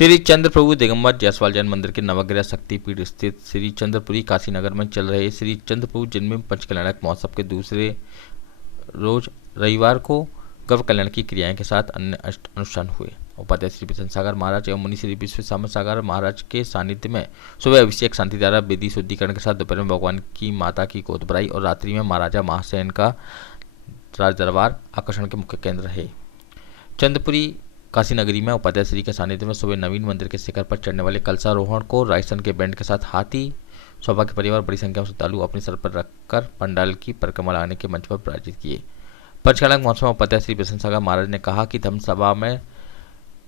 श्री चंद्रप्रभु दिगंबर जायसवाल जैन मंदिर के नवग्रह शक्तिपीठ स्थित श्री चंद्रपुरी काशीनगर में चल रहे श्री चंद्रप्रभु जन्मदिन पंचकल्याणक महोत्सव के दूसरे रोज रविवार को गौ कल्याण की क्रियाएं के साथ अन्य अनुष्ठान हुए। उपाध्याय श्री बिशन सागर महाराज एवं मुनि श्री विश्व सागर महाराज के सानिध्य में सुबह अभिषेक शांति द्वारा विधि शुद्धिकरण के साथ दोपहर में भगवान की माता की गोद भराई और रात्रि में महाराजा महासेन का राज दरबार आकर्षण के मुख्य केंद्र है। चंद्रपुरी काशी नगरी में उपाध्याय श्री के सानिध्य में सुबह नवीन मंदिर के शिखर पर चढ़ने वाले कलशारोहण को राजस्थान के बैंड के साथ हाथी सौभाग्य परिवार बड़ी संख्या में श्रद्धालु अपने सर पर रखकर पंडाल की परिक्रमा लगाने के मंच पर पराजित किए। पंचकल्याण महोत्सव में उपाध्याय श्री बिशन सागर महाराज ने कहा कि धर्म सभा में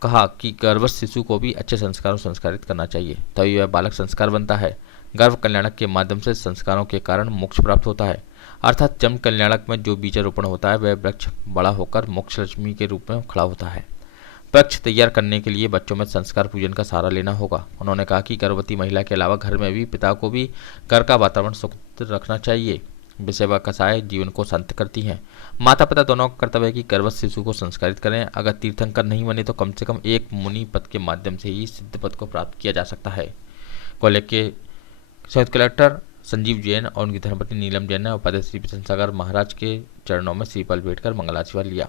कहा कि गर्भस्थ शिशु को भी अच्छे संस्कारों संस्कारित करना चाहिए, तभी वह बालक संस्कार बनता है। गर्भ कल्याणक के माध्यम से संस्कारों के कारण मोक्ष प्राप्त होता है, अर्थात जन्म कल्याणक में जो बीजारोपण होता है वह वृक्ष बड़ा होकर मोक्ष लक्ष्मी के रूप में खड़ा होता है। वृक्ष तैयार करने के लिए बच्चों में संस्कार पूजन का सहारा लेना होगा। उन्होंने कहा कि गर्भवती महिला के अलावा घर में भी पिता को भी घर का वातावरण सुखद रखना चाहिए। विषय कसाएं जीवन को शांत करती हैं। माता पिता दोनों का कर्तव्य है कि गर्भस्थ शिशु को संस्कारित करें। अगर तीर्थंकर नहीं बने तो कम से कम एक मुनि पद के माध्यम से ही सिद्ध पद को प्राप्त किया जा सकता है। कॉलेज के संयुक्त कलेक्टर संजीव जैन और उनकी धर्मपत्नी नीलम जैन ने उपाध्याय श्री बिशन सागर महाराज के चरणों में श्रीफल भेंट कर मंगलाचरण लिया।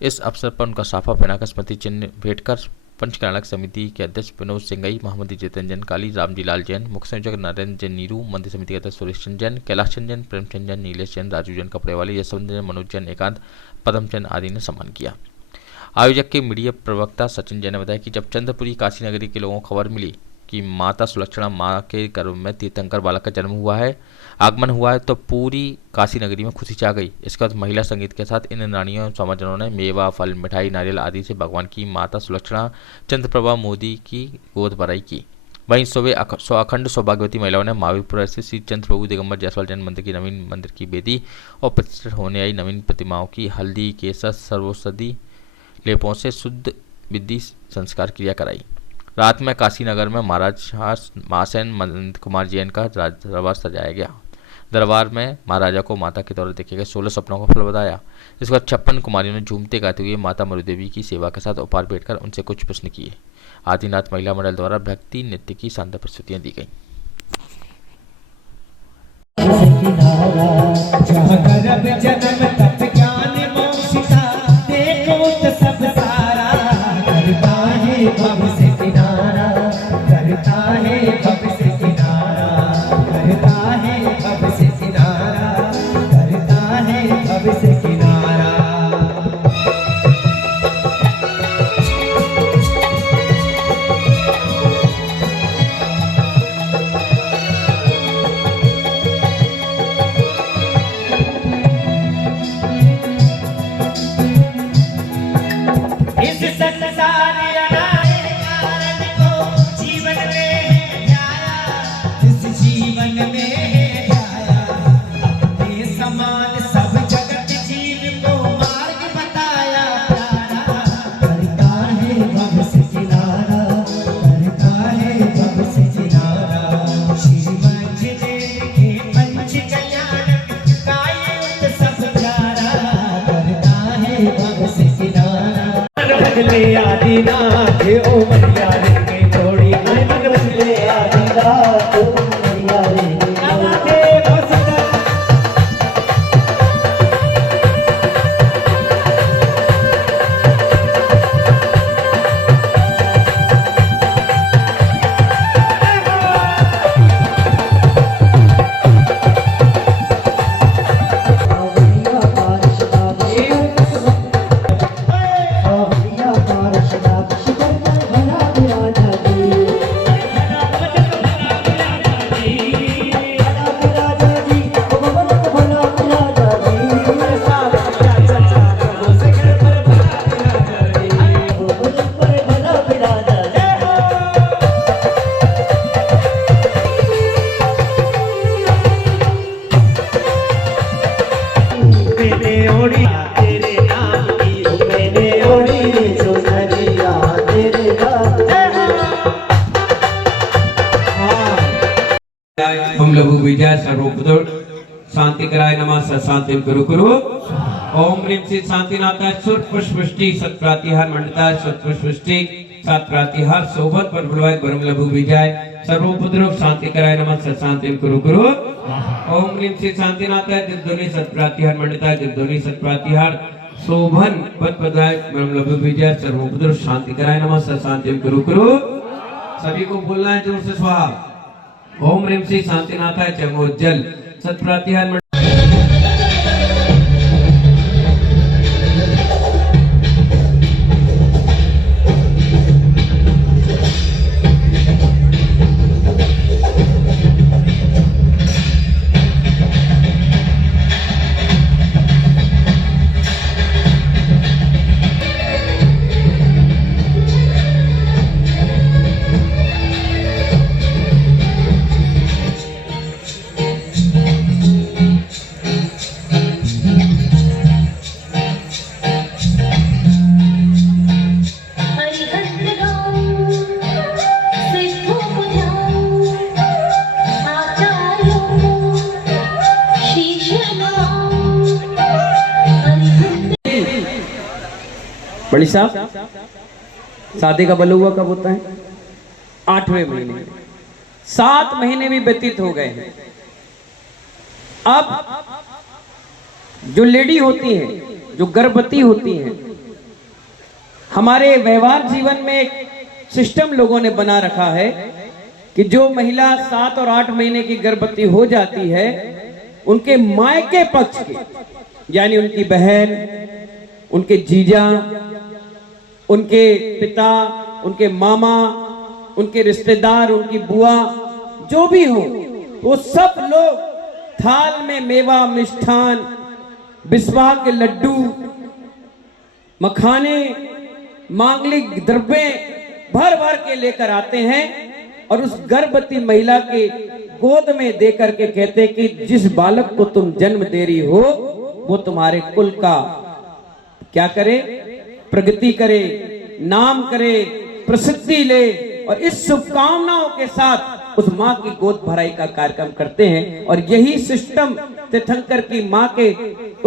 इस अवसर पर उनका साफा पहनाकर स्मृति चिन्ह भेंट कर पंचकल्याणक समिति के अध्यक्ष विनोद सिंगई, महामंत्री जितेंद्र जैन काली, रामजी लाल जैन, मुख्य संयोजक नरेंद्र जैन नीरू, मंदिर समिति के अध्यक्ष सुरेश चंद जैन, कैलाश चंद जैन, प्रेमचंद जैन, नीलेश जैन, राजू जैन कपड़ेवाली, यशवंत जैन, मनोज जैन एकांत, पदम जैन आदि ने सम्मान किया। आयोजक के मीडिया प्रवक्ता सचिन जैन ने बताया कि जब चंद्रपुरी काशी नगरी के लोगों को खबर मिली कि माता सुलक्षणा माँ के गर्भ में तीर्थंकर बालक का जन्म हुआ है, आगमन हुआ है, तो पूरी काशी नगरी में खुशी छा गई। इसके बाद महिला संगीत के साथ इन रानियों और समाजजनों ने मेवा, फल, मिठाई, नारियल आदि से भगवान की माता सुलक्षणा चंद्रप्रभा मोदी की गोद भराई की। वहीं सुबह अखंड सौभाग्यवती महिलाओं ने महावीरपुर स्थित श्री चंद्रप्रभु दिगंबर जायसवाल जैन मंदिर की नवीन मंदिर की वेदी और प्रतिष्ठित होने आई नवीन प्रतिमाओं की हल्दी, केसर, सर्वौषधि लेपों से शुद्ध विधि संस्कार क्रिया कराई। रात में काशी नगर में महाराज महासेन नंद कुमार जैन का दरबार सजाया गया। दरबार में महाराजा को माता के द्वारा देखे गए 16 सपनों का फल बताया। इसके बाद 56 कुमारियों ने झूमते गाते हुए माता मरुदेवी की सेवा के साथ उपहार भेंटकर उनसे कुछ प्रश्न किए। आदिनाथ महिला मंडल द्वारा भक्ति नृत्य की शानदार प्रस्तुतियां दी गईं। आदिनाथ ओ मैया रे गई थोड़ी बदले आदिनाथ ओ मैया रे ओम लघु विजय सर्वोपदुर शांति कराय नमः शांति गुरु गुरु ओम ह्रीं श्री शांतिनाथाय सुर पुष्पष्टि सत्प्रातिहार मंडिताय सुर पुष्पष्टि सात प्रातिहार शोभन पर बुलवाय ब्रह्म लघु विजय सर्वोपद्रव शांति कराय नमः सत्शांति कुरु कुरु। ओम ह्रीं श्री शांतिनाथाय दिग्ध्वनि सत प्रातिहार मंडिताय दिग्ध्वनि सत प्रातिहार शोभन पद पदाय ब्रह्म लघु विजय सर्वोपद्रव शांति कराय नमः सत्शांति कुरु कुरु। सभी को बोलना है जोर से स्वाहा। ओम ह्रीं श्री शांतिनाथाय चमोज्जल सत प्रातिहार बड़ी साहब, शादी का बलुआ कब होता है? 8वें महीने। 7 महीने भी व्यतीत हो गए हैं। अब जो लेडी होती है, जो गर्भवती होती है, हमारे व्यवहार जीवन में एक सिस्टम लोगों ने बना रखा है कि जो महिला 7 और 8 महीने की गर्भवती हो जाती है, उनके मायके पक्ष के, यानी उनकी बहन, उनके जीजा, उनके पिता, उनके मामा, उनके रिश्तेदार, उनकी बुआ, जो भी हो, वो सब लोग थाल में मेवा, मिष्ठान, बिस्वा के लड्डू, मखाने, मांगलिक द्रव्य भर भर के लेकर आते हैं और उस गर्भवती महिला के गोद में देकर के कहते कि जिस बालक को तुम जन्म दे रही हो वो तुम्हारे कुल का क्या करे, प्रगति करे, नाम करे, प्रसिद्धि ले, और इस शुभकामनाओं के साथ उस माँ की गोद भराई का कार्यक्रम करते हैं। और यही सिस्टम तीर्थंकर की माँ के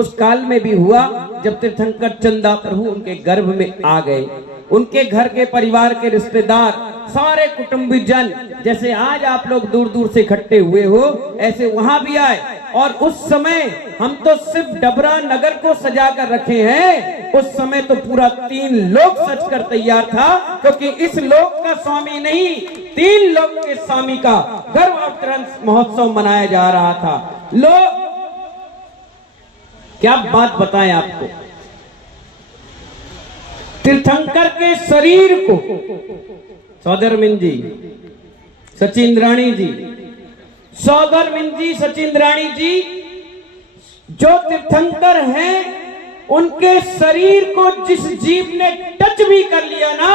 उस काल में भी हुआ जब तीर्थंकर चंदा प्रभु उनके गर्भ में आ गए। उनके घर के परिवार के रिश्तेदार, सारे कुटुंबीजन, जैसे आज आप लोग दूर दूर से इकट्ठे हुए हो, ऐसे वहां भी आए। और उस समय हम तो सिर्फ डबरा नगर को सजा कर रखे हैं, उस समय तो पूरा 3 लोक सज कर तैयार था, क्योंकि इस लोक का स्वामी नहीं, 3 लोक के स्वामी का गर्भ अवतरण महोत्सव मनाया जा रहा था। लोग क्या बात बताएं आपको, तीर्थंकर के शरीर को सौदरमिन जी, सचिंद्राणी जी, सौदरमिन जी, सचिंद्राणी जी, जो तीर्थंकर हैं, उनके शरीर को जिस जीव ने टच भी कर लिया ना,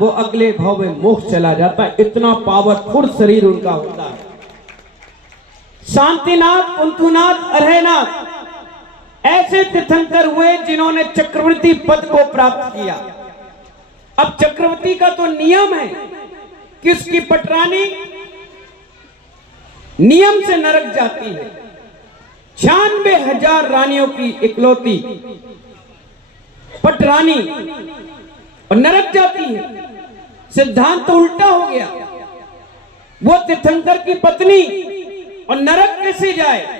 वो अगले भाव में मोक्ष चला जाता है। इतना पावरफुल शरीर उनका होता है। शांतिनाथ, कुंतुनाथ, अरहनाथ ऐसे तीर्थंकर हुए जिन्होंने चक्रवर्ती पद को प्राप्त किया। अब चक्रवर्ती का तो नियम है कि उसकी पटरानी नियम से नरक जाती है। 96,000 रानियों की इकलौती पटरानी और नरक जाती है। सिद्धांत तो उल्टा हो गया। वो तीर्थंकर की पत्नी और नरक कैसे जाए?